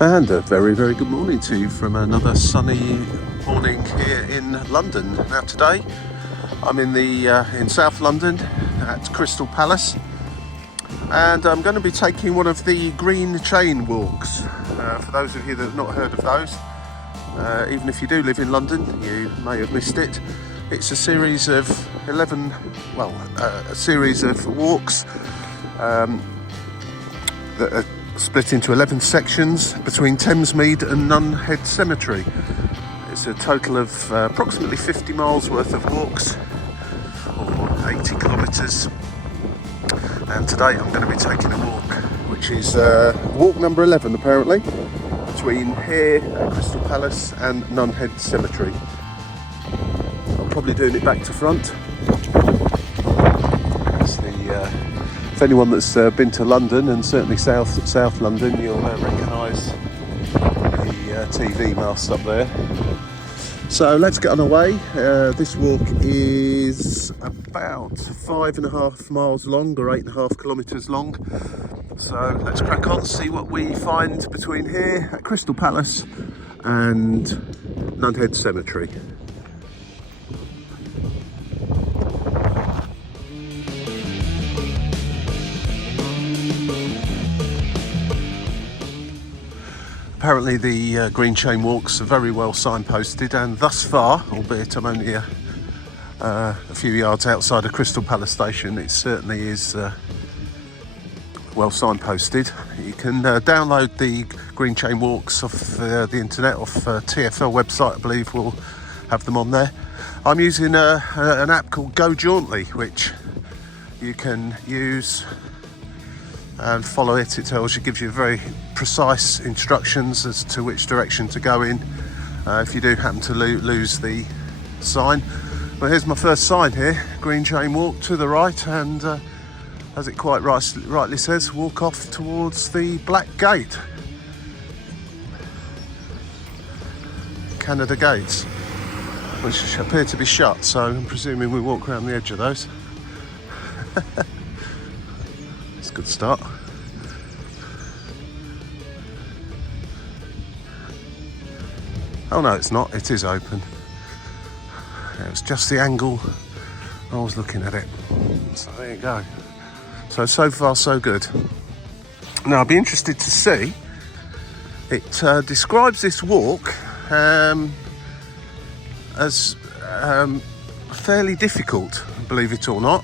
And a very, very good morning to you from another sunny morning here in London. Now today I'm in South London at Crystal Palace, and I'm going to be taking one of the green chain walks. For those of you that have not heard of those, even if you do live in London, you may have missed it. It's a series of 11, a series of walks that are split into 11 sections between Thamesmead and Nunhead Cemetery. It's a total of approximately 50 miles worth of walks, or 80 kilometres. And today I'm going to be taking a walk, which is walk number 11 apparently, between here at Crystal Palace and Nunhead Cemetery. I'm probably doing it back to front. If anyone that's been to London, and certainly South London, you'll recognise the TV mast up there. So let's get on our way. This walk is about 5.5 miles long, or 8.5 kilometres long. So let's crack on, see what we find between here at Crystal Palace and Nunhead Cemetery. Apparently the green chain walks are very well signposted, and thus far, albeit I'm only a few yards outside of Crystal Palace station, it certainly is well signposted. You can download the green chain walks off the internet, off TfL website. I believe we'll have them on there. I'm using an app called Go Jauntly, which you can use and follow it. It gives you very precise instructions as to which direction to go in if you do happen to lose the sign. Well, here's my first sign here: green chain walk to the right, and as it quite rightly says, walk off towards the Black Gate, Canada Gates, which appear to be shut, so I'm presuming we walk around the edge of those. It's a good start. Oh no, it's not, it is open. It was just the angle I was looking at it. So there you go. So far so good. Now I'd be interested to see, it describes this walk as fairly difficult, believe it or not.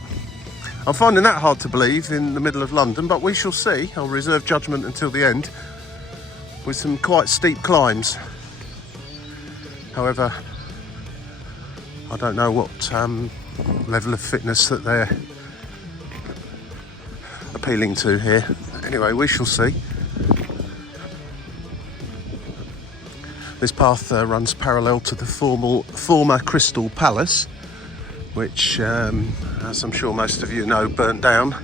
I'm finding that hard to believe in the middle of London, but we shall see. I'll reserve judgment until the end, with some quite steep climbs. However, I don't know what level of fitness that they're appealing to here. Anyway, we shall see. This path runs parallel to the former Crystal Palace, which, as I'm sure most of you know, burnt down.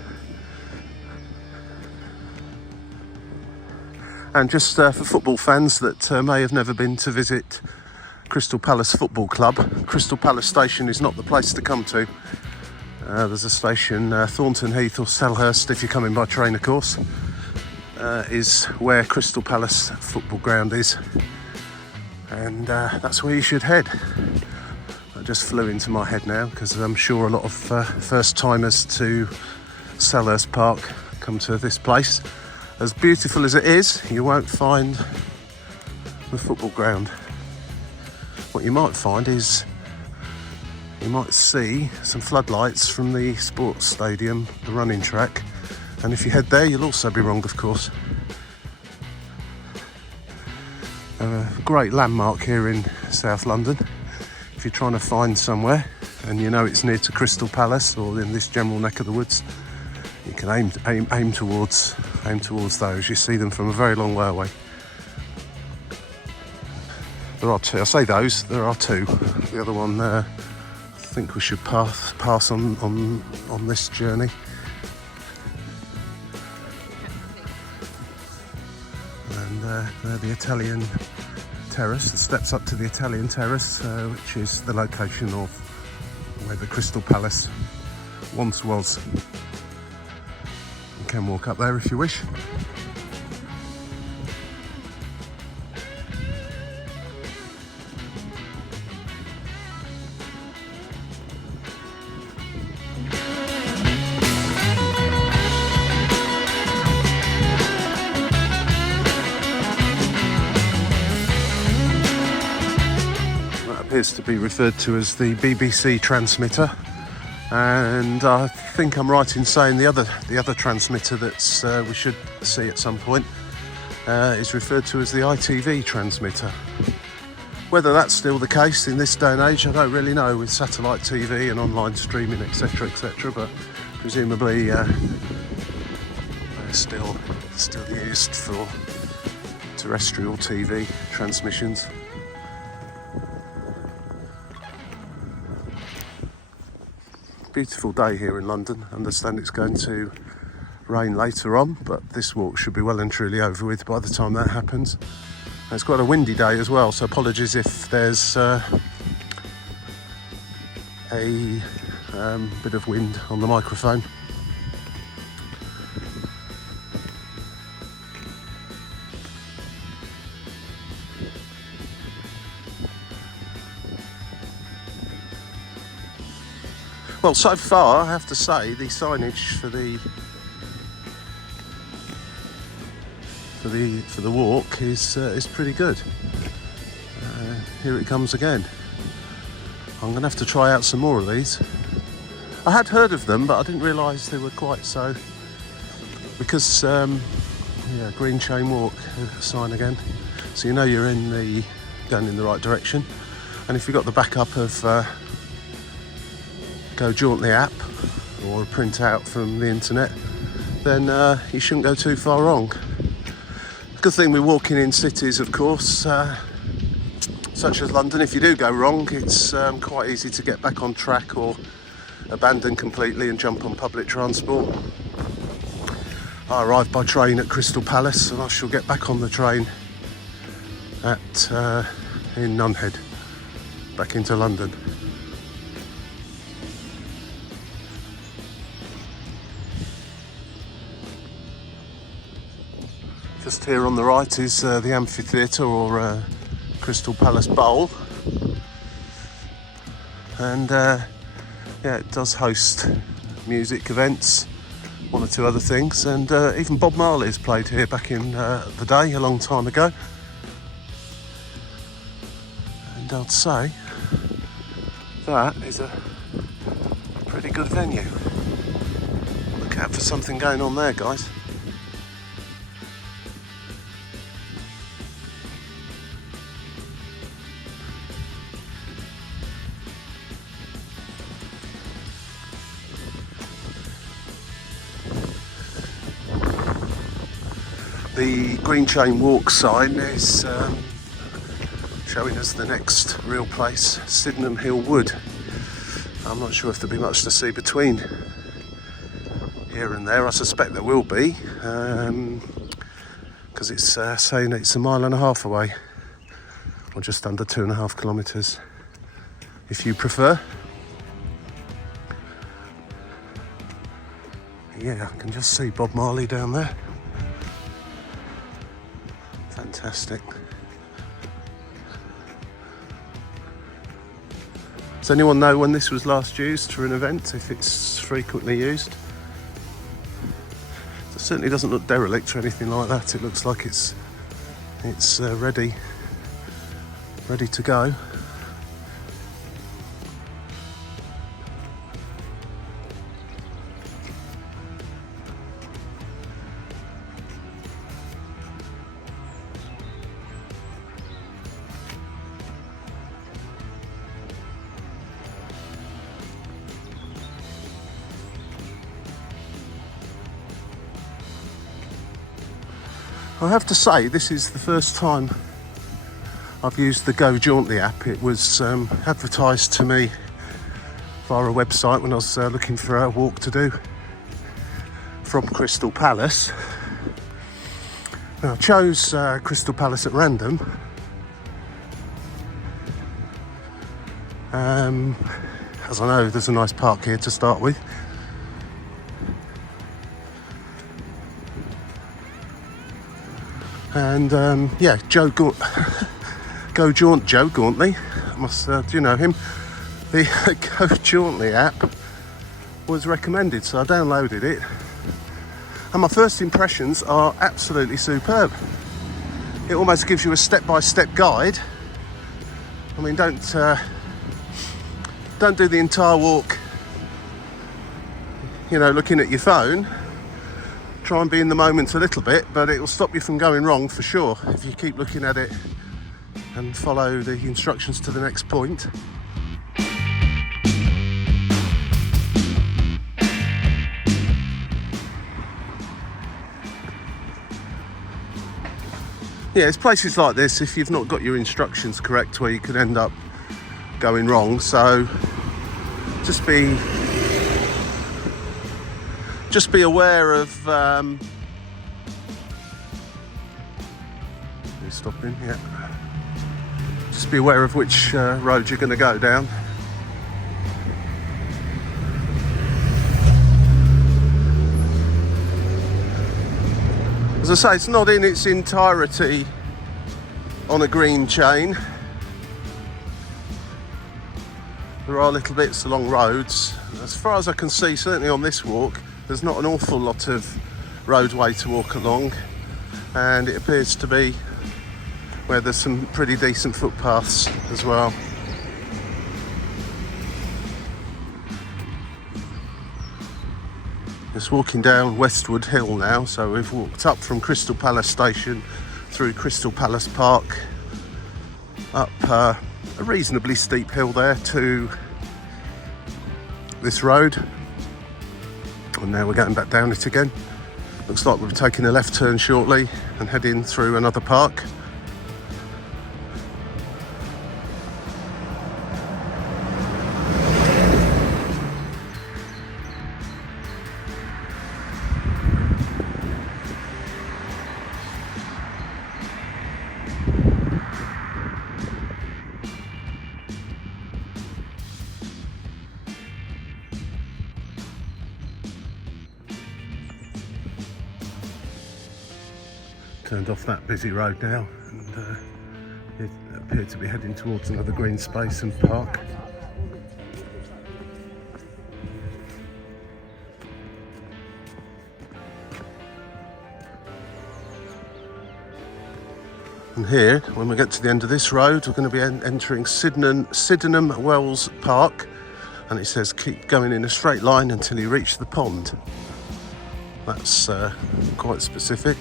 And just for football fans that may have never been to visit Crystal Palace Football Club, Crystal Palace Station is not the place to come to. There's a station, Thornton Heath or Selhurst, if you're coming by train of course, is where Crystal Palace Football Ground is. And that's where you should head. That just flew into my head now, because I'm sure a lot of first timers to Selhurst Park come to this place. As beautiful as it is, you won't find the football ground. What you might find is, you might see some floodlights from the sports stadium, the running track, and if you head there you'll also be wrong, of course. A great landmark here in South London. If you're trying to find somewhere and you know it's near to Crystal Palace or in this general neck of the woods, you can aim towards those. You see them from a very long way away. There are two. I say those. There are two. The other one, I think we should pass on this journey. And they're the Italian terrace. The steps up to the Italian terrace, which is the location of where the Crystal Palace once was. You can walk up there if you wish. appears to be referred to as the BBC transmitter, and I think I'm right in saying the other transmitter that's we should see at some point is referred to as the ITV transmitter. Whether that's still the case in this day and age, I don't really know, with satellite TV and online streaming, etc, etc, but presumably they're still used for terrestrial TV transmissions. Beautiful day here in London. I understand it's going to rain later on, but this walk should be well and truly over with by the time that happens. And it's quite a windy day as well, so apologies if there's a bit of wind on the microphone. Well, so far, I have to say, the signage for the walk is pretty good. Here it comes again. I'm going to have to try out some more of these. I had heard of them, but I didn't realise they were quite so. Because green chain walk sign again, so you know you're going in the right direction. And if you've got the backup of Go Jauntly app or a printout from the internet, then you shouldn't go too far wrong. Good thing we're walking in cities, of course, such as London. If you do go wrong, it's quite easy to get back on track or abandon completely and jump on public transport. I arrived by train at Crystal Palace, and I shall get back on the train in Nunhead, back into London. Just here on the right is the amphitheatre, or Crystal Palace Bowl, and it does host music events, one or two other things, and even Bob Marley's played here back in the day, a long time ago. And I'd say that is a pretty good venue. Look out for something going on there, guys. The green chain walk sign is showing us the next real place, Sydenham Hill Wood. I'm not sure if there'll be much to see between here and there. I suspect there will be, because it's saying it's 1.5 miles away, or just under 2.5 kilometres, if you prefer. Yeah, I can just see Bob Marley down there. Fantastic. Does anyone know when this was last used for an event, if it's frequently used? It certainly doesn't look derelict or anything like that. It looks like it's ready to go. I have to say, this is the first time I've used the Go Jauntly app. It was advertised to me via a website when I was looking for a walk to do from Crystal Palace. Now, I chose Crystal Palace at random. As I know, there's a nice park here to start with. And Joe Jauntly, do you know him? The Go Jauntly app was recommended, so I downloaded it, and my first impressions are absolutely superb. It almost gives you a step-by-step guide I mean, don't do the entire walk, you know, looking at your phone. Try and be in the moment a little bit, but it will stop you from going wrong for sure if you keep looking at it and follow the instructions to the next point. Yeah, it's places like this, if you've not got your instructions correct, where you could end up going wrong. So just be aware of stopping, yeah. Just be aware of which road you're going to go down. As I say, it's not in its entirety on a green chain. There are little bits along roads. As far as I can see, certainly on this walk, there's not an awful lot of roadway to walk along, and it appears to be where there's some pretty decent footpaths as well. Just walking down Westwood Hill now, so we've walked up from Crystal Palace Station through Crystal Palace Park, up a reasonably steep hill there to this road, and now we're going back down it again. Looks like we're taking a left turn shortly and heading through another park. Turned off that busy road now, and it appeared to be heading towards another green space and park. And here, when we get to the end of this road, we're going to be entering Sydenham Wells Park, and it says keep going in a straight line until you reach the pond. That's quite specific.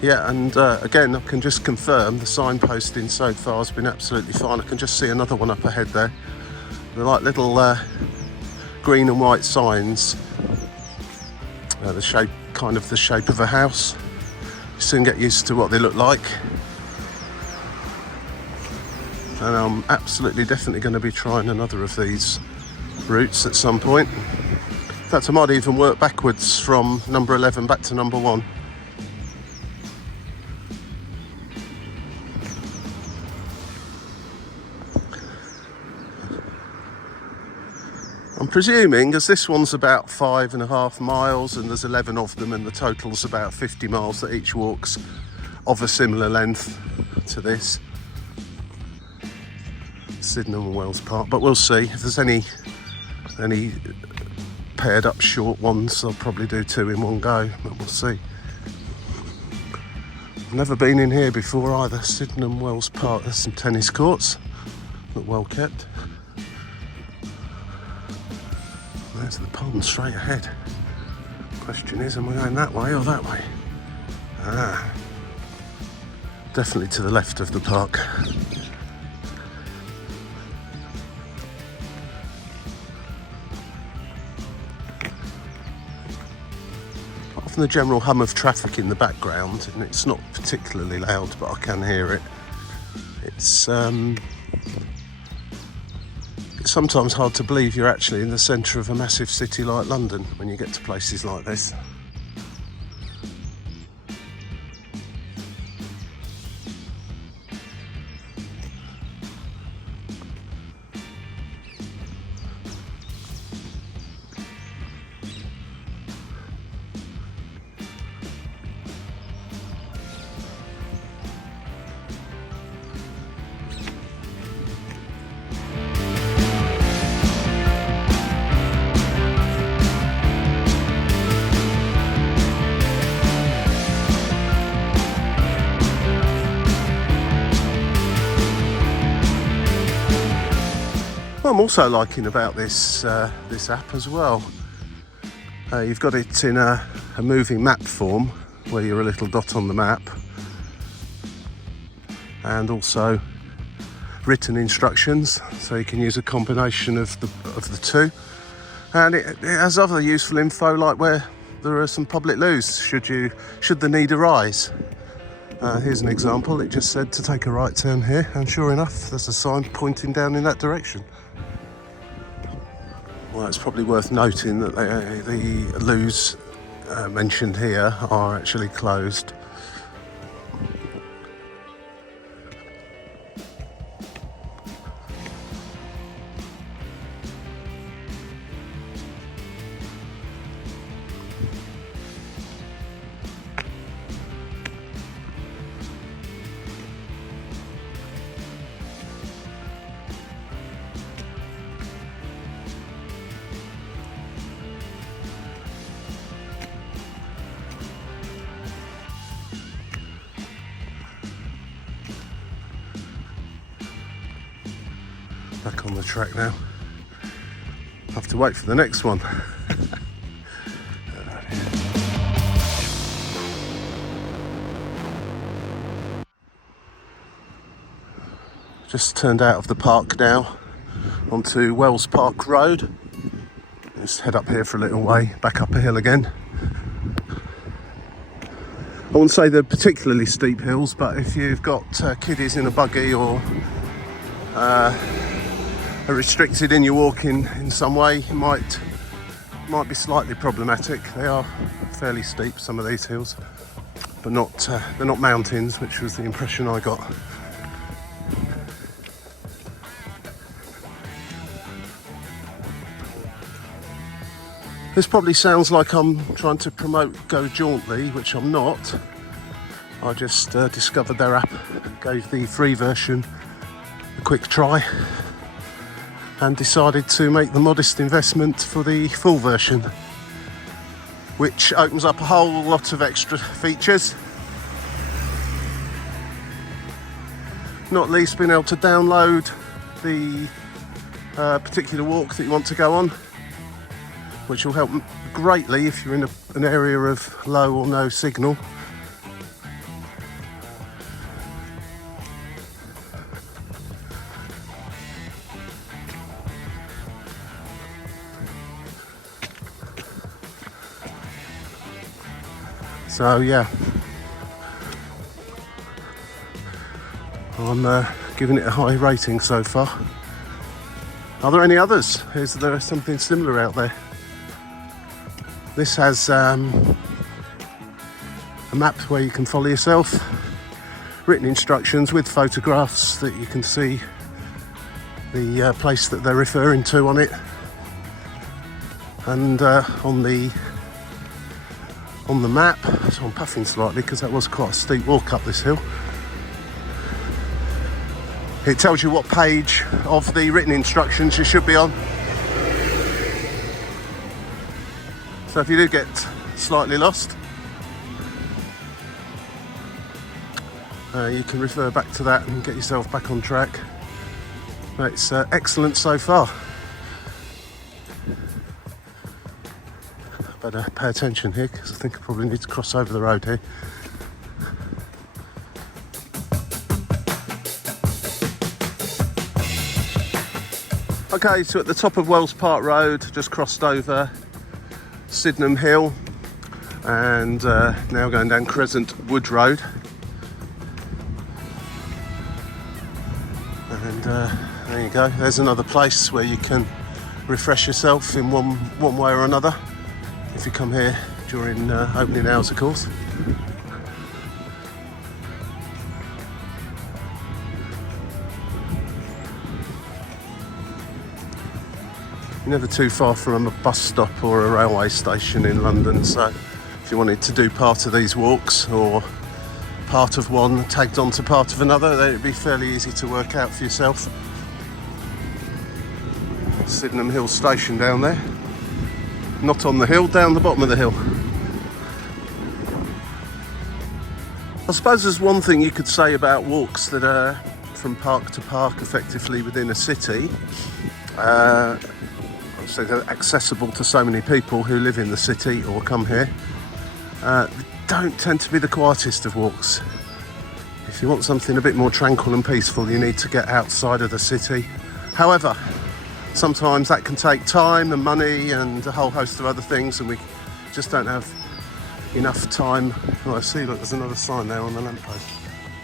Yeah, and again, I can just confirm the signposting so far has been absolutely fine. I can just see another one up ahead there. They're like little green and white signs. The shape of a house. You soon get used to what they look like. And I'm absolutely definitely going to be trying another of these routes at some point. In fact, I might even work backwards from number 11 back to number 1. I'm presuming, as this one's about 5.5 miles and there's 11 of them and the total's about 50 miles, that each walk's of a similar length to this Sydenham Wells Park. But we'll see if there's any paired up short ones. I'll probably do 2 in one go, but we'll see. I've never been in here before either. Sydenham Wells Park. There's some tennis courts, look well kept. There's the pond straight ahead. Question is, am I going that way or that way? Definitely to the left of the park. Apart from the general hum of traffic in the background, and it's not particularly loud, but I can hear it. It's sometimes hard to believe you're actually in the centre of a massive city like London when you get to places like this. I'm also liking about this this app as well, you've got it in a moving map form where you're a little dot on the map, and also written instructions, so you can use a combination of the two. And it has other useful info, like where there are some public loos should the need arise. Here's an example. It just said to take a right turn here, and sure enough there's a sign pointing down in that direction. Well, it's probably worth noting that the loos mentioned here are actually closed. Back on the track now. Have to wait for the next one. Just turned out of the park now onto Wells Park Road. Let's head up here for a little way, back up a hill again. I wouldn't say they're particularly steep hills, but if you've got kiddies in a buggy or are restricted in your walking in some way, it might be slightly problematic. They are fairly steep, some of these hills, but they're not mountains, which was the impression I got. This probably sounds like I'm trying to promote Go Jauntly, which I'm not. I just discovered their app, gave the free version a quick try, and decided to make the modest investment for the full version, which opens up a whole lot of extra features. Not least being able to download the particular walk that you want to go on, which will help greatly if you're in an area of low or no signal. So yeah, I'm giving it a high rating so far. Are there any others? Is there something similar out there? This has a map where you can follow yourself, written instructions with photographs that you can see the place that they're referring to on it, and on the map, so I'm puffing slightly because that was quite a steep walk up this hill. It tells you what page of the written instructions you should be on. So if you do get slightly lost, you can refer back to that and get yourself back on track. It's excellent so far. Better pay attention here because I think I probably need to cross over the road here. Okay, so at the top of Wells Park Road, just crossed over Sydenham Hill, and now going down Crescent Wood Road. And there you go, there's another place where you can refresh yourself in one way or another, if you come here during opening hours, of course. You're never too far from a bus stop or a railway station in London, so if you wanted to do part of these walks or part of one tagged onto part of another, then it'd be fairly easy to work out for yourself. Sydenham Hill Station down there. Not on the hill, down the bottom of the hill. I suppose there's one thing you could say about walks that are from park to park effectively within a city, Obviously they're accessible to so many people who live in the city or come here. Don't tend to be the quietest of walks. If you want something a bit more tranquil and peaceful, you need to get outside of the city. However, sometimes that can take time and money and a whole host of other things, and we just don't have enough time. Oh, I see, look, there's another sign there on the lamppost.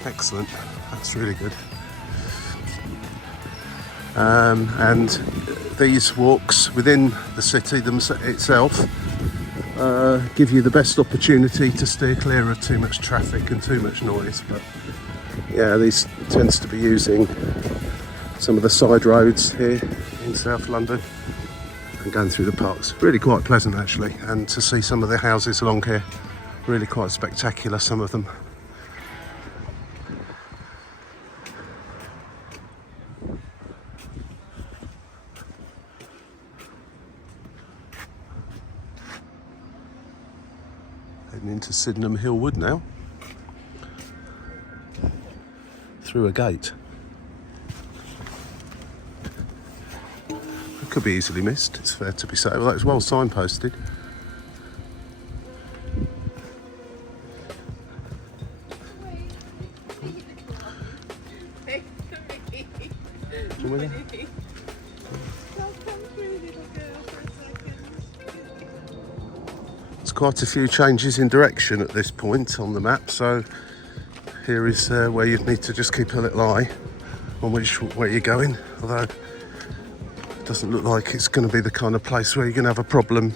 Excellent, that's really good. And these walks within the city itself give you the best opportunity to steer clear of too much traffic and too much noise. But yeah, these tends to be using some of the side roads here in South London and going through the parks. Really quite pleasant actually, and to see some of the houses along here, really quite spectacular, some of them. Heading into Sydenham Hill Wood now, through a gate. It could be easily missed, it's fair to be said. Well, it's well signposted. There's quite a few changes in direction at this point on the map, so here is where you'd need to just keep a little eye on which way you're going, although it doesn't look like it's going to be the kind of place where you're going to have a problem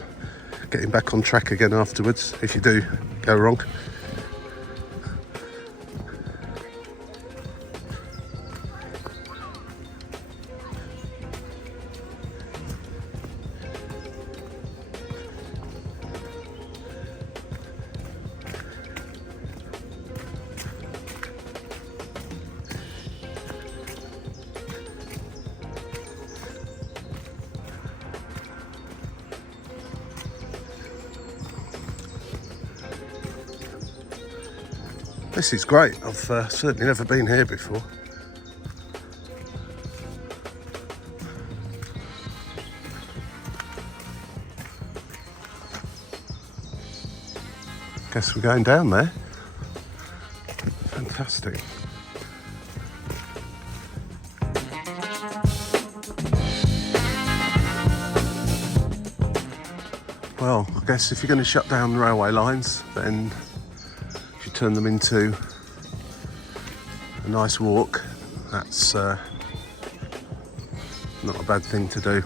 getting back on track again afterwards if you do go wrong. This is great. I've certainly never been here before. Guess we're going down there. Fantastic. Well, I guess if you're going to shut down railway lines, then turn them into a nice walk. That's not a bad thing to do.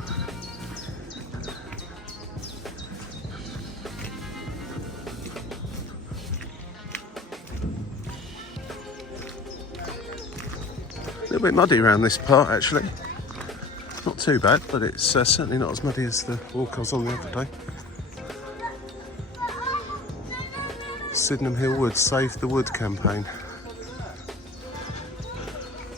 A little bit muddy around this part actually. Not too bad, but it's certainly not as muddy as the walk I was on the other day. Sydenham Hill Wood, Save the Wood campaign.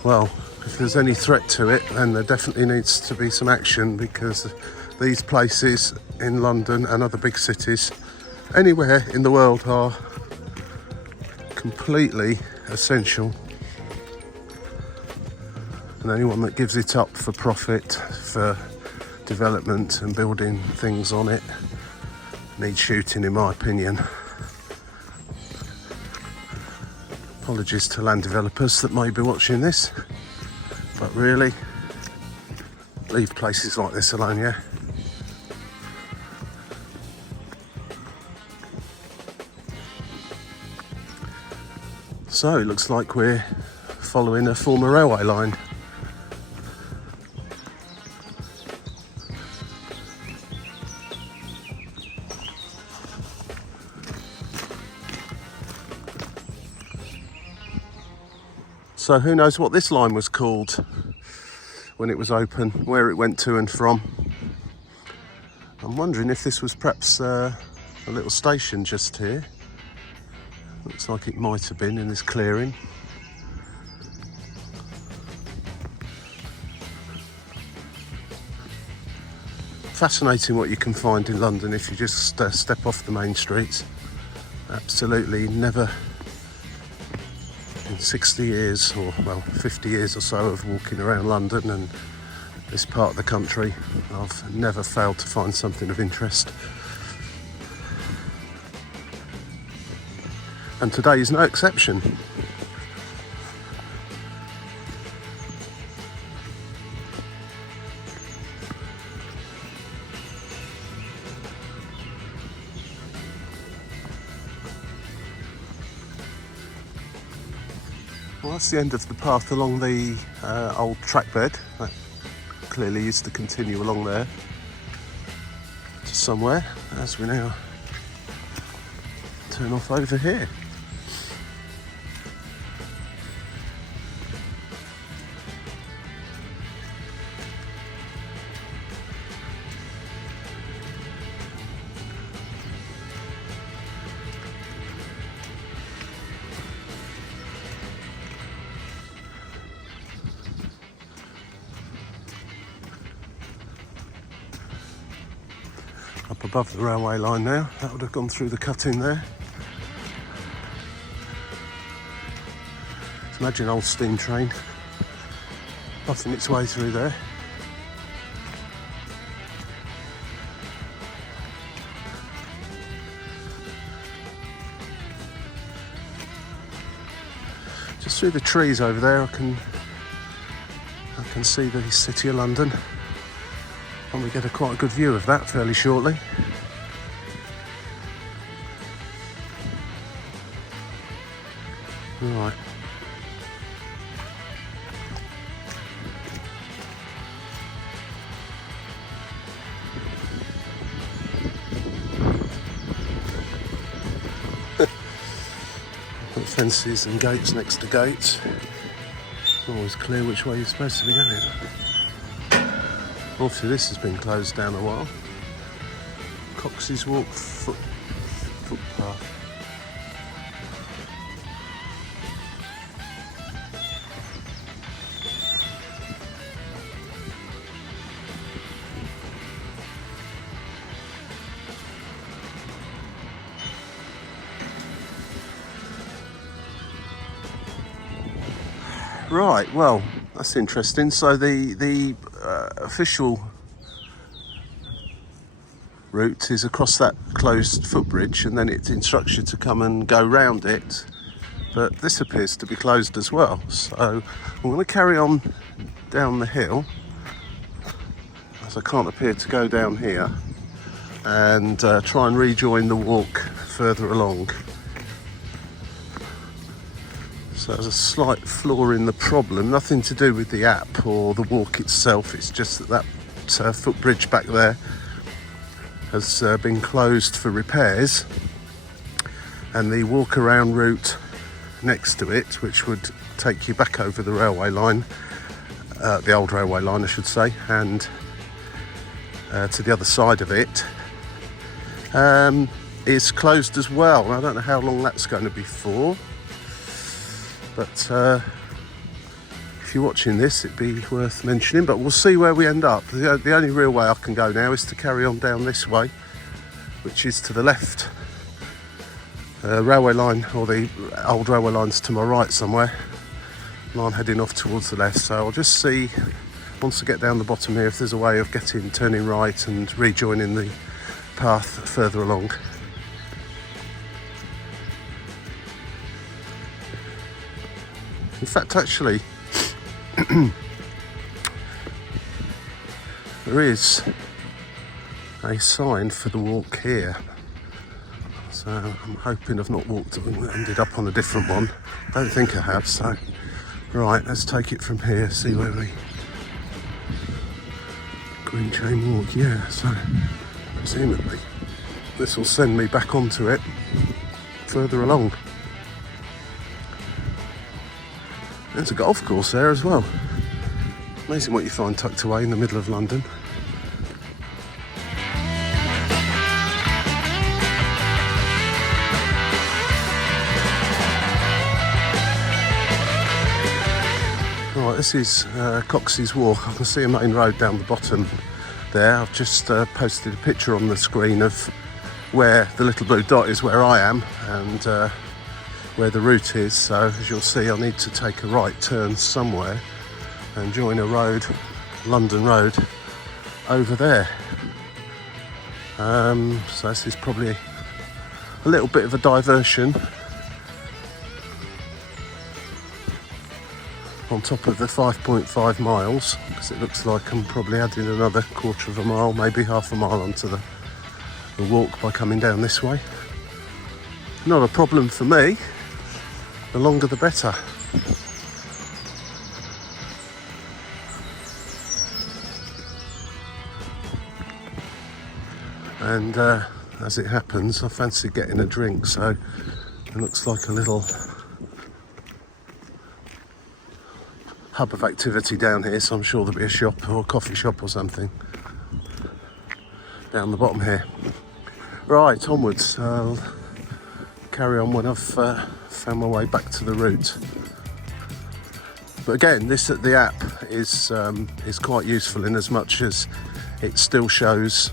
Well, if there's any threat to it, then there definitely needs to be some action, because these places in London and other big cities, anywhere in the world, are completely essential. And anyone that gives it up for profit, for development and building things on it, needs shooting, in my opinion. Apologies to land developers that may be watching this, but really, leave places like this alone, yeah? So it looks like we're following a former railway line. So who knows what this line was called when it was open, where it went to and from. I'm wondering if this was perhaps a little station just here. Looks like it might have been in this clearing. Fascinating what you can find in London if you just step off the main streets. Absolutely never in 60 years or well 50 years or so of walking around London and this part of the country, I've never failed to find something of interest. And today is no exception. Well, that's the end of the path along the old track bed. That clearly used to continue along there to somewhere, as we now turn off over here. Up above the railway line now, that would have gone through the cutting there. Imagine an old steam train puffing its way through there. Just through the trees over there, I can see the City of London. Probably get quite a good view of that fairly shortly. Right. Got fences and gates next to gates. It's always clear which way you're supposed to be going. Obviously this has been closed down a while. Cox's Walk footpath. Right, well, that's interesting. So the official route is across that closed footbridge, and then it instructs you to come and go round it. But this appears to be closed as well. So I'm going to carry on down the hill, as I can't appear to go down here, and try and rejoin the walk further along. So there's a slight flaw in the problem, nothing to do with the app or the walk itself. It's just that footbridge back there has been closed for repairs, and the walk around route next to it, which would take you back over the railway line, the old railway line I should say, and to the other side of it, is closed as well. I don't know how long that's going to be for. But if you're watching this, it'd be worth mentioning, but we'll see where we end up. The only real way I can go now is to carry on down this way, which is to the left. Railway line, or the old railway line's to my right somewhere, and I'm heading off towards the left. So I'll just see, once I get down the bottom here, if there's a way of turning right and rejoining the path further along. In fact, actually, there is a sign for the walk here. So I'm hoping I've not ended up on a different one. I don't think I have, so right, let's take it from here, see where we... Green Chain Walk, yeah, so presumably this will send me back onto it further along. There's a golf course there as well. Amazing what you find tucked away in the middle of London. Right, this is Cox's Walk. I can see a main road down the bottom there. I've just posted a picture on the screen of where the little blue dot is, where I am, and where the route is. So as you'll see, I need to take a right turn somewhere and join a road London Road over there. So this is probably a little bit of a diversion on top of the 5.5 miles, because it looks like I'm probably adding another quarter of a mile, maybe half a mile onto the walk by coming down this way. Not a problem for me, the longer the better. And as it happens, I fancy getting a drink, so it looks like a little hub of activity down here, so I'm sure there'll be a shop or a coffee shop or something down the bottom here. Right, onwards. I'll carry on when I've found my way back to the route. But again, the app is quite useful in as much as it still shows.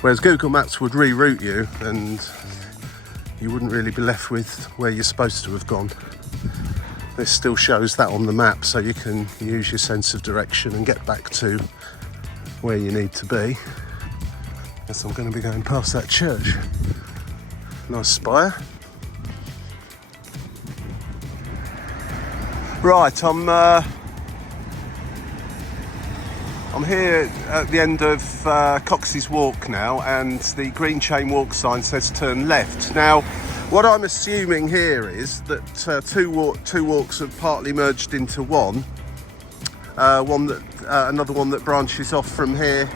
Whereas Google Maps would reroute you and you wouldn't really be left with where you're supposed to have gone. This still shows that on the map, so you can use your sense of direction and get back to where you need to be. Guess I'm going to be going past that church. Nice spire. Right, I'm here at the end of Cox's Walk now, and the green chain walk sign says turn left. Now, what I'm assuming here is that two walks have partly merged into one. Another one that branches off from here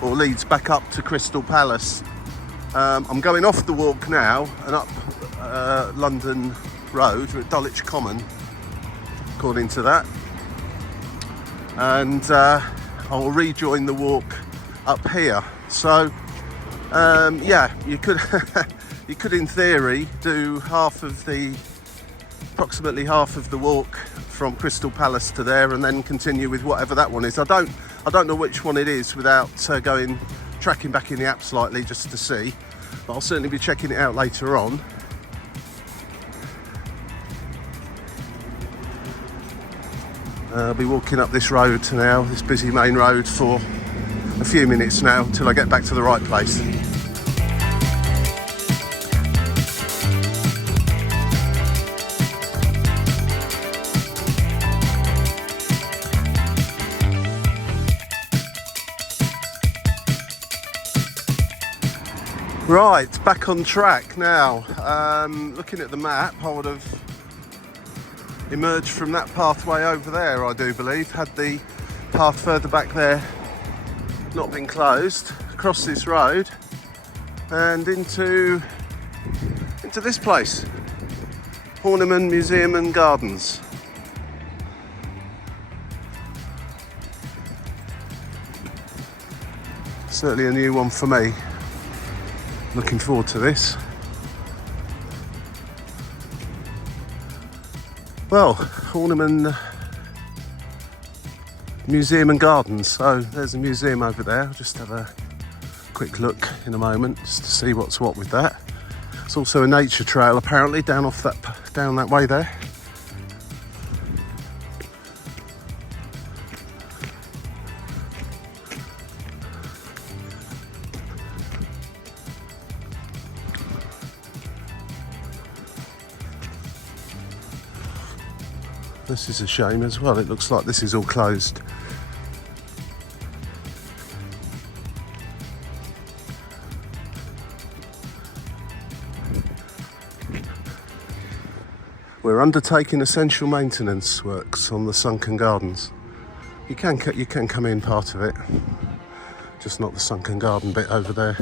or leads back up to Crystal Palace. I'm going off the walk now and up London Road, at Dulwich Common, according to that. And I'll rejoin the walk up here. So, yeah, you could you could in theory do approximately half of the walk from Crystal Palace to there, and then continue with whatever that one is. I don't know which one it is without tracking back in the app slightly just to see, but I'll certainly be checking it out later on. I'll be walking up this road now, this busy main road, for a few minutes now until I get back to the right place. Right, back on track now. Looking at the map, I would have emerged from that pathway over there, I do believe, had the path further back there not been closed, across this road and into this place, Horniman Museum and Gardens. Certainly a new one for me. Looking forward to this. Well, Horniman Museum and Gardens. So there's a museum over there. I'll just have a quick look in a moment just to see what's what with that. It's also a nature trail apparently down that way there. This is a shame as well. It looks like this is all closed. We're undertaking essential maintenance works on the sunken gardens. You can come in part of it, just not the sunken garden bit over there.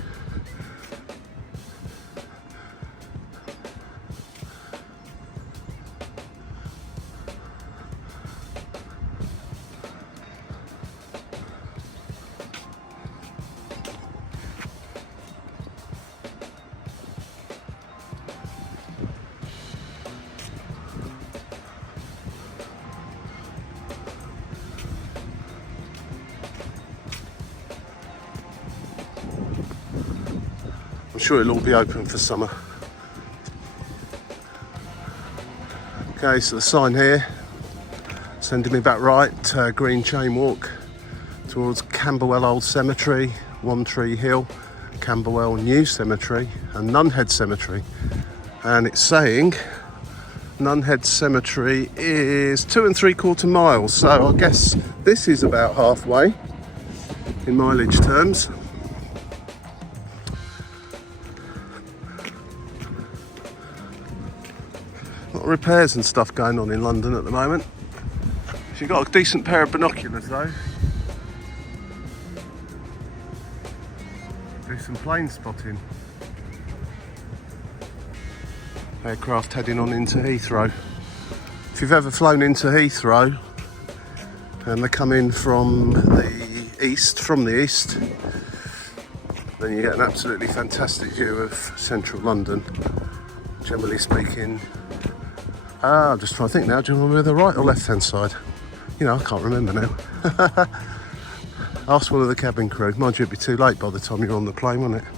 I'm sure it'll all be open for summer. Okay, so the sign here Sending me back right, Green Chain Walk towards Camberwell Old Cemetery, One Tree Hill, Camberwell New Cemetery and Nunhead Cemetery. And it's saying Nunhead Cemetery is 2 3/4 miles, so I guess this is about halfway in mileage terms. A lot of repairs and stuff going on in London at the moment. You've got a decent pair of binoculars though. Do some plane spotting. Aircraft heading on into Heathrow. If you've ever flown into Heathrow and they're coming from the east, then you get an absolutely fantastic view of central London. Generally speaking, I'm just trying to think now, do you remember the right or left hand side? You know, I can't remember now. Ask one of the cabin crew. Mind you, it'd be too late by the time you're on the plane, wouldn't it?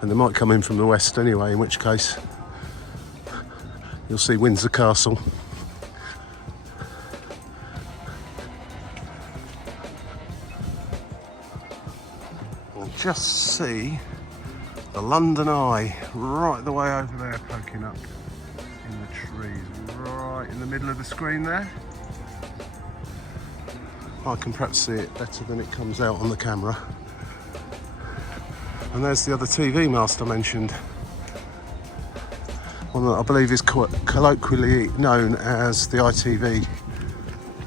And they might come in from the west anyway, in which case you'll see Windsor Castle. We'll just see the London Eye right the way over there, poking up in the trees, right in the middle of the screen there. I can perhaps see it better than it comes out on the camera. And there's the other TV mast I mentioned. One that I believe is colloquially known as the ITV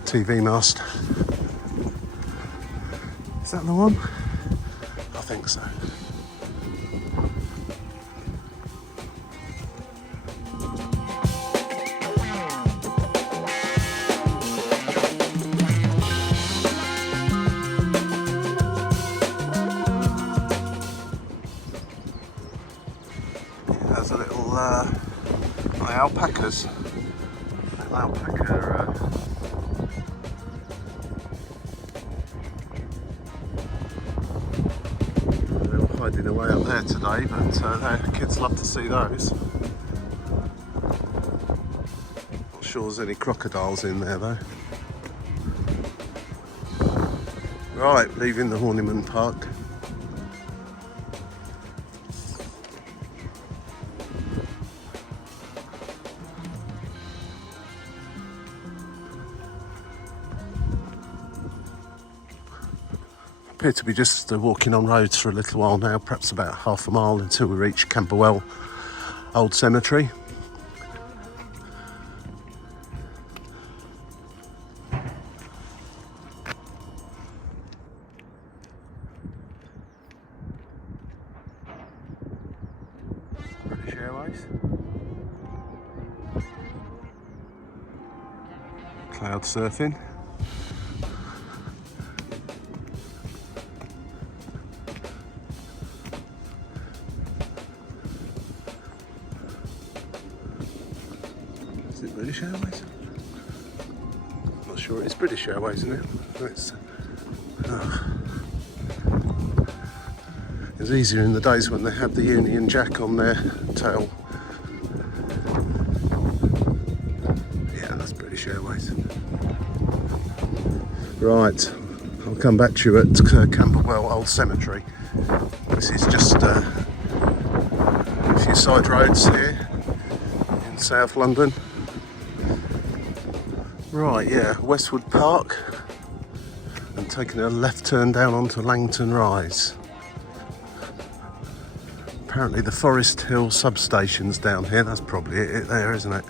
TV mast. Is that the one? I think so. There's a little alpacas. Little alpaca. They're all hiding away up there today, but the kids love to see those. Not sure there's any crocodiles in there though. Right, leaving the Horniman Park. Appear to be just walking on roads for a little while now, perhaps about half a mile until we reach Camberwell Old Cemetery. British Airways. Cloud surfing. Is it British Airways? Not sure, it's British Airways, isn't it? It was easier in the days when they had the Union Jack on their tail. Yeah, that's British Airways. Right, I'll come back to you at Camberwell Old Cemetery. This is just a few side roads here in South London. Right, yeah, Westwood Park, and taking a left turn down onto Langton Rise. Apparently the Forest Hill substation's down here, that's probably it there, isn't it?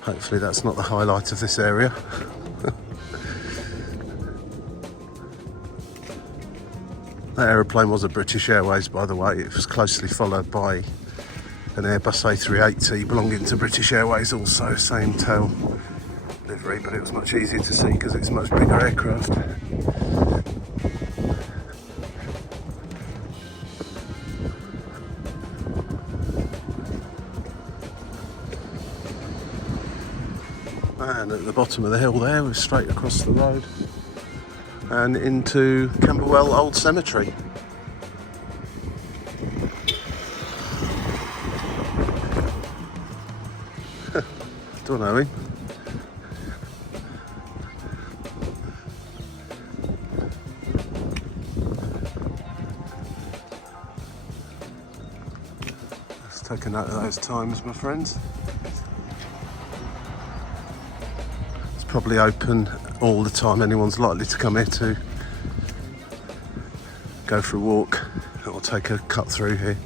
Hopefully that's not the highlight of this area. That aeroplane was a British Airways, by the way. It was closely followed by an Airbus A380 belonging to British Airways, also same tail livery, but it was much easier to see because it's a much bigger aircraft. And at the bottom of the hill there, we're straight across the road and into Camberwell Old Cemetery. Do I know him? Let's take a note of those times, my friends. It's probably open all the time. Anyone's likely to come here to go for a walk or take a cut through here.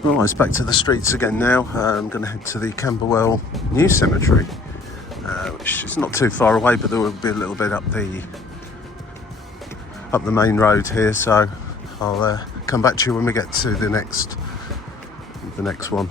Right, it's back to the streets again now. I'm going to head to the Camberwell New Cemetery, which is not too far away, but there will be a little bit up the main road here. So I'll come back to you when we get to the next one.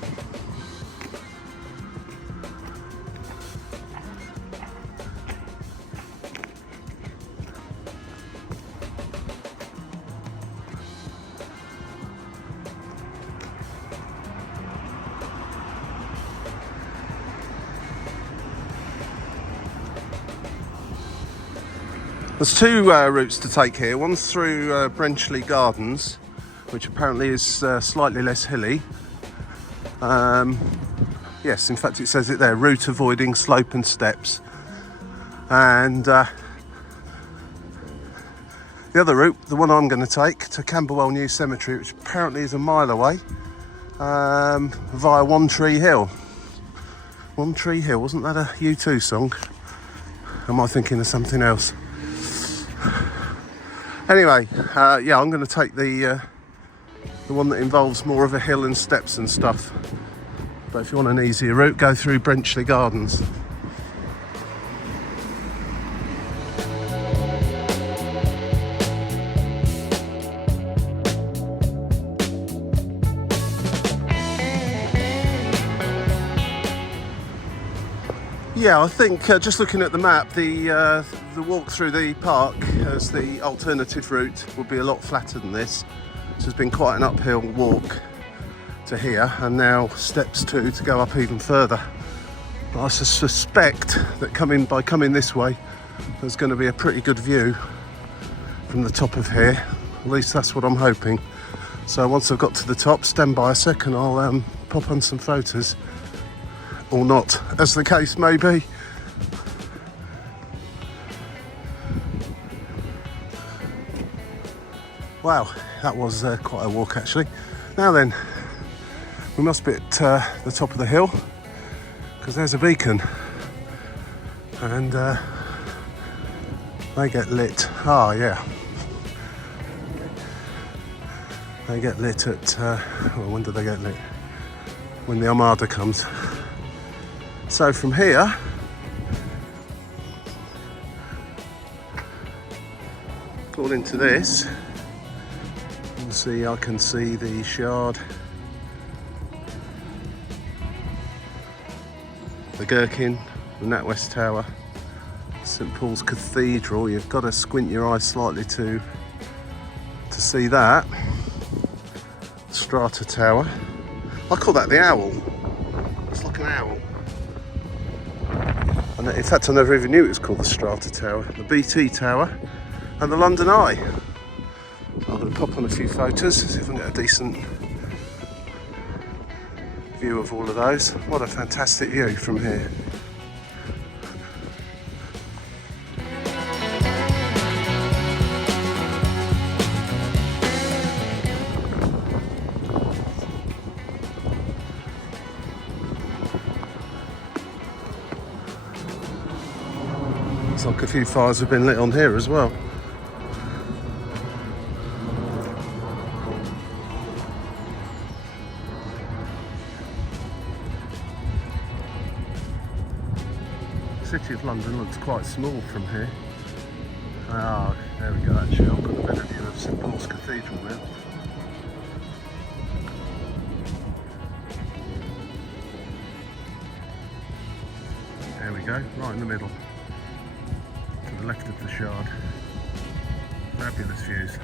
There's two routes to take here. One's through Brenchley Gardens, which apparently is slightly less hilly. Yes, in fact it says it there, route avoiding slope and steps. And the other route, the one I'm going to take to Camberwell New Cemetery, which apparently is a mile away, via One Tree Hill. One Tree Hill, wasn't that a U2 song? Am I thinking of something else? Anyway, yeah, I'm going to take the one that involves more of a hill and steps and stuff. But if you want an easier route, go through Brenchley Gardens. Yeah, I think just looking at the map, the walk through the park as the alternative route would be a lot flatter than this. This has been quite an uphill walk to here, and now steps to go up even further. But I suspect that by coming this way, there's going to be a pretty good view from the top of here. At least that's what I'm hoping. So once I've got to the top, stand by a second, I'll pop on some photos. Or not, as the case may be. Wow, that was quite a walk actually. Now then, we must be at the top of the hill, because there's a beacon, and they get lit. Ah, yeah. They get lit at, well, when do they get lit? When the Armada comes. So from here, according to this, you see, I can see the Shard, the Gherkin, the NatWest Tower, St Paul's Cathedral. You've got to squint your eyes slightly to see that. Strata Tower. I call that the owl. It's like an owl. And in fact, I never even knew it was called the Strata Tower. The BT Tower and the London Eye. So I'm going to pop on a few photos, see if I can get a decent view of all of those. What a fantastic view from here. Looks like a few fires have been lit on here as well. The City of London looks quite small from here. Ah, there we go, actually I've got a better view of St Paul's Cathedral now. There we go, right in the middle. left of the Shard. Fabulous views.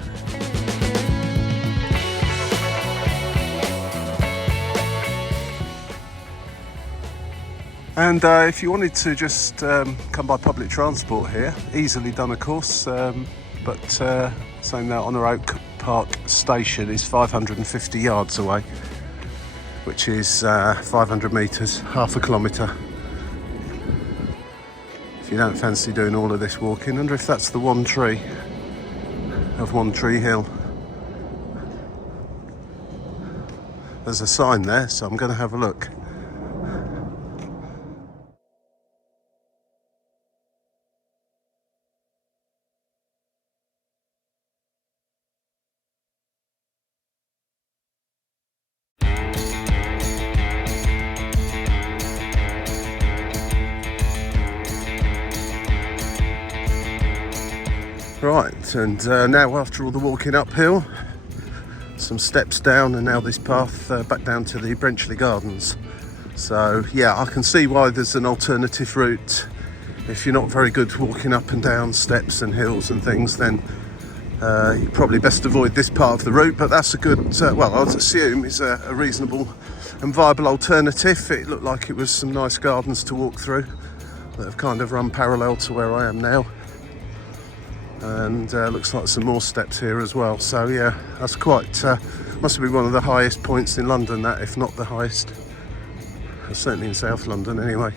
And if you wanted to just come by public transport here, easily done of course, but saying that Honor Oak Park station is 550 yards away, which is 500 metres, half a kilometre. If you don't fancy doing all of this walking, I wonder if that's the One Tree of One Tree Hill. There's a sign there, so I'm going to have a look. Right, and now after all the walking uphill, some steps down, and now this path back down to the Brenchley Gardens. So yeah, I can see why there's an alternative route. If you're not very good walking up and down steps and hills and things, then you probably best avoid this part of the route, but that's a good, well, I'd assume is a reasonable and viable alternative. It looked like it was some nice gardens to walk through that have kind of run parallel to where I am now. And looks like some more steps here as well. So yeah, that's quite, must be one of the highest points in London, that, if not the highest. Certainly in South London anyway.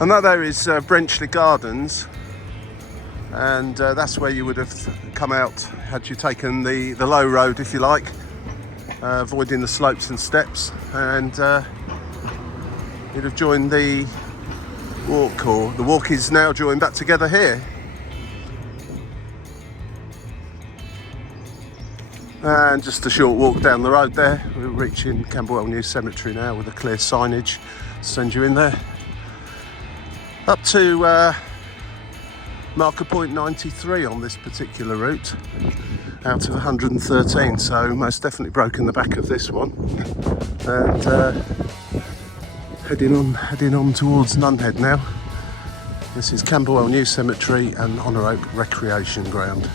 And that there is Brenchley Gardens, and that's where you would have come out had you taken the low road, if you like. Avoiding the slopes and steps, and you'd have joined the walk, or the walk is now joined back together here. And just a short walk down the road there, we're reaching Camberwell New Cemetery now with a clear signage to send you in there. Up to marker point 93 on this particular route out of 113, so most definitely broken the back of this one, and heading on towards Nunhead now. This is Camberwell New Cemetery and Honor Oak Recreation Ground.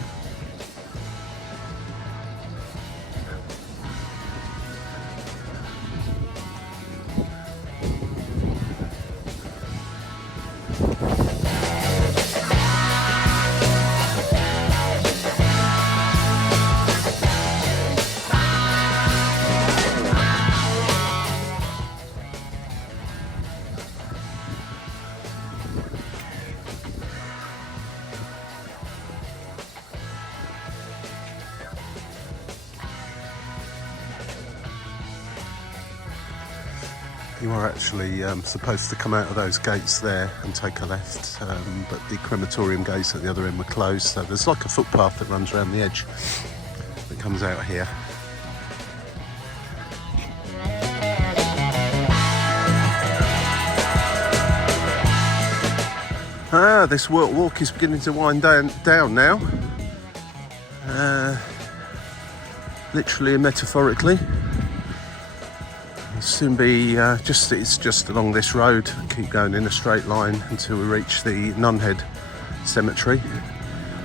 You are actually supposed to come out of those gates there and take a left, but the crematorium gates at the other end were closed, so there's like a footpath that runs around the edge that comes out here. This walk is beginning to wind down now, literally and metaphorically. Soon be it's just along this road, keep going in a straight line until we reach the Nunhead cemetery.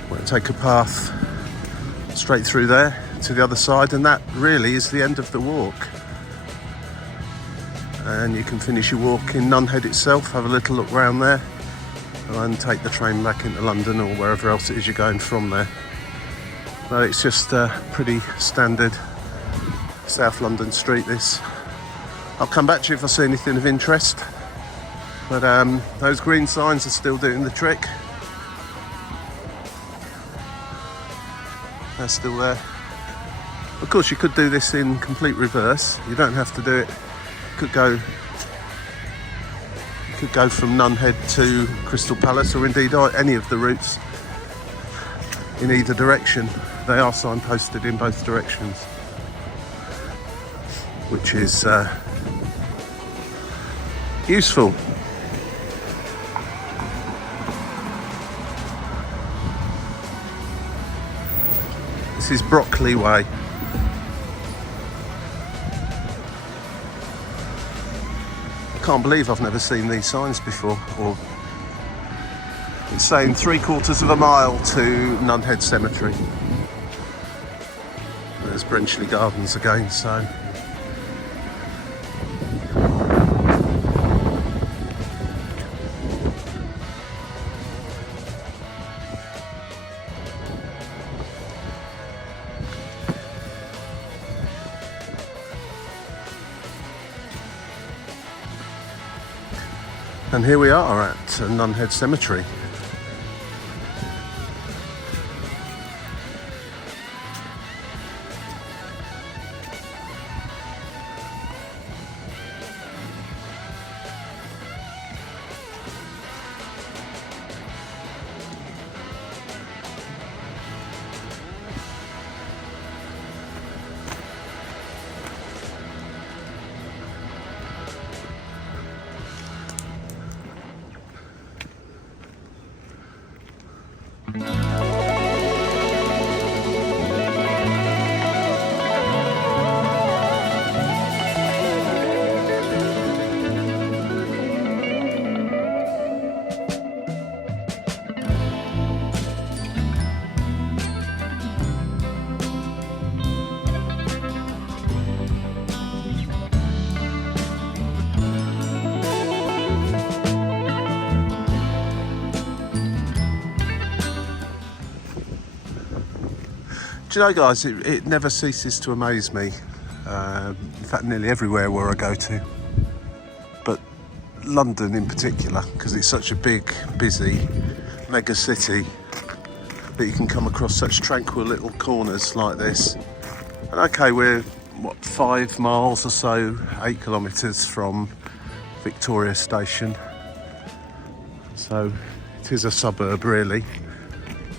We'll take a path straight through there to the other side, and that really is the end of the walk. And you can finish your walk in Nunhead itself, have a little look round there, and take the train back into London or wherever else it is you're going from there. But it's just a pretty standard South London street, this. I'll come back to you if I see anything of interest, but those green signs are still doing the trick. They're still there. Of course, you could do this in complete reverse. You don't have to do it. You could go from Nunhead to Crystal Palace, or indeed any of the routes in either direction. They are signposted in both directions, which is useful. This is Brockley Way. can't believe I've never seen these signs before. Or it's saying 3/4 of a mile to Nunhead Cemetery. There's Brenchley Gardens again, so. And here we are at Nunhead Cemetery. Do you know, guys, it never ceases to amaze me. In fact, nearly everywhere where I go to. But London in particular, because it's such a big, busy, mega city that you can come across such tranquil little corners like this. And okay, we're, 5 miles or so, 8 kilometres from Victoria Station. So it is a suburb, really.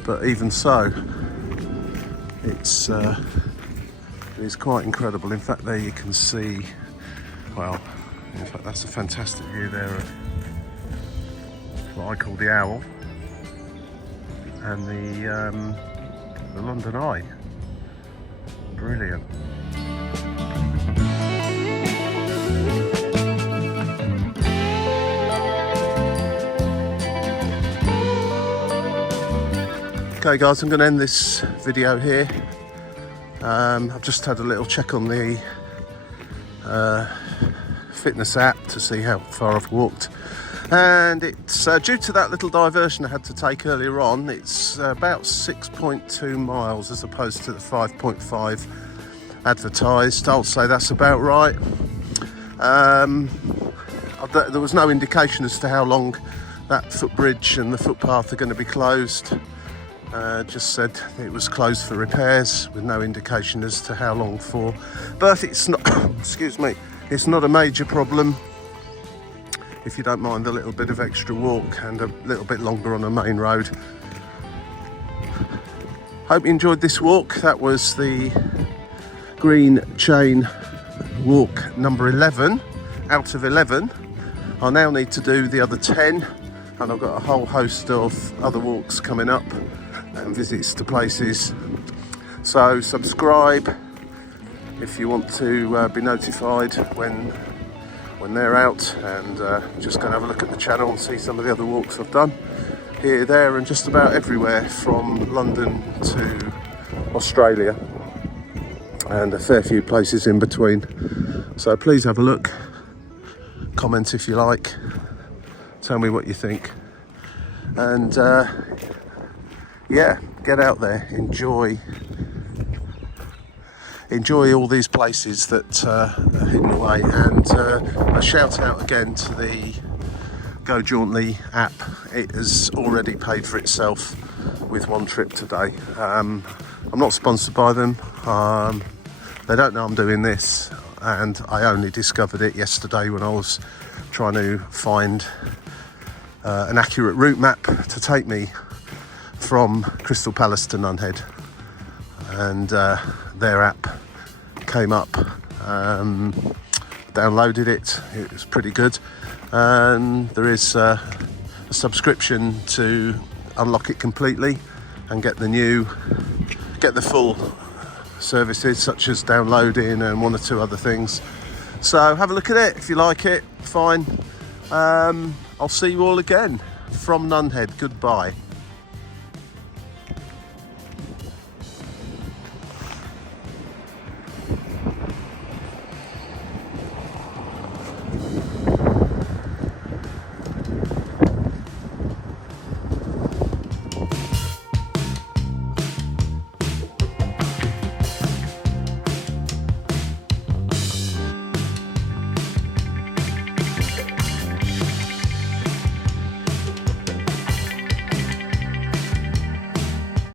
But even so, it's quite incredible. In fact, there you can see, well, in fact, that's a fantastic view there of what I call the Owl and the London Eye. Brilliant. Okay guys, I'm going to end this video here. I've just had a little check on the fitness app to see how far I've walked, and it's due to that little diversion I had to take earlier on, it's about 6.2 miles as opposed to the 5.5 advertised. I'll say that's about right. There was no indication as to how long that footbridge and the footpath are going to be closed. Just said it was closed for repairs with no indication as to how long for, but it's not excuse me, it's not a major problem if you don't mind a little bit of extra walk and a little bit longer on a main road. Hope you enjoyed this walk. That was the green chain walk number 11 out of 11. I now need to do the other 10, and I've got a whole host of other walks coming up and visits to places. So subscribe if you want to be notified when they're out, and just go and have a look at the channel and see some of the other walks I've done here, there and just about everywhere from London to Australia and a fair few places in between. So please have a look, comment if you like, tell me what you think, and yeah, get out there, enjoy all these places that are hidden away. And a shout out again to the Go Jauntly app. It has already paid for itself with one trip today. I'm not sponsored by them. They don't know I'm doing this, and I only discovered it yesterday when I was trying to find an accurate route map to take me from Crystal Palace to Nunhead, and their app came up. Downloaded it. It was pretty good, and there is a subscription to unlock it completely and get the full services such as downloading and one or two other things. So have a look at it. If you like it, fine. I'll see you all again from Nunhead. Goodbye.